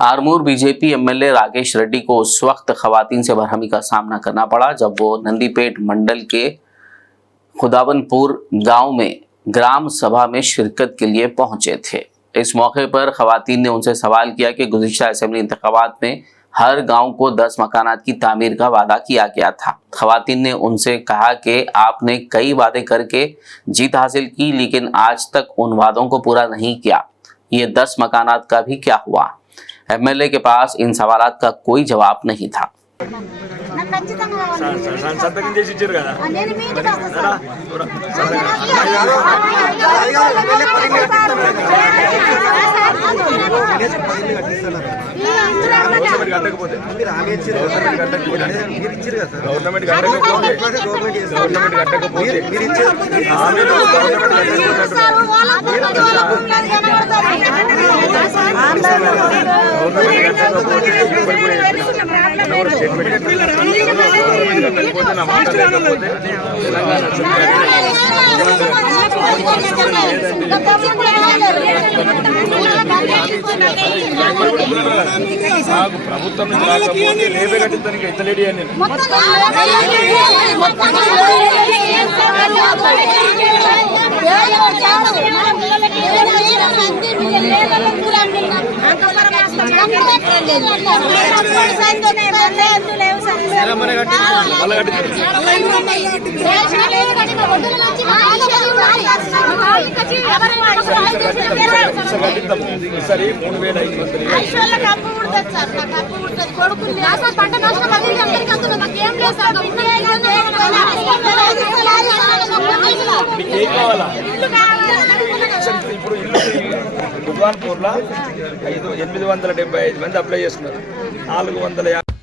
Armoor BJP MLA Rakesh रेड्डी को उस वक्त खवातीन से बरहमी का सामना करना पड़ा जब वो नंदीपेट मंडल के खुदावनपुर गांव में ग्राम सभा में शिरकत के लिए पहुंचे थे। इस मौके पर खवातीन ने उनसे सवाल किया कि गुज़िश्ता असेंबली इंतखाबात में हर गांव को 10 मकानात की तामीर का वादा किया गया था। खवातीन ने उनसे कहा कि आपने कई वादे करके जीत हासिल की, लेकिन आज तक उन वादों को पूरा नहीं किया। ये 10 मकानात का भी क्या हुआ? एमएलए के पास इन सवालात का कोई जवाब नहीं था। ప్రభుత్వం లేబే కట్టించడానికి ఎంత లేడీ అని ఈసారి 3500 ఇప్పుడు భువన్పూర్లో 875 మంది అప్లై చేసుకున్నారు। 450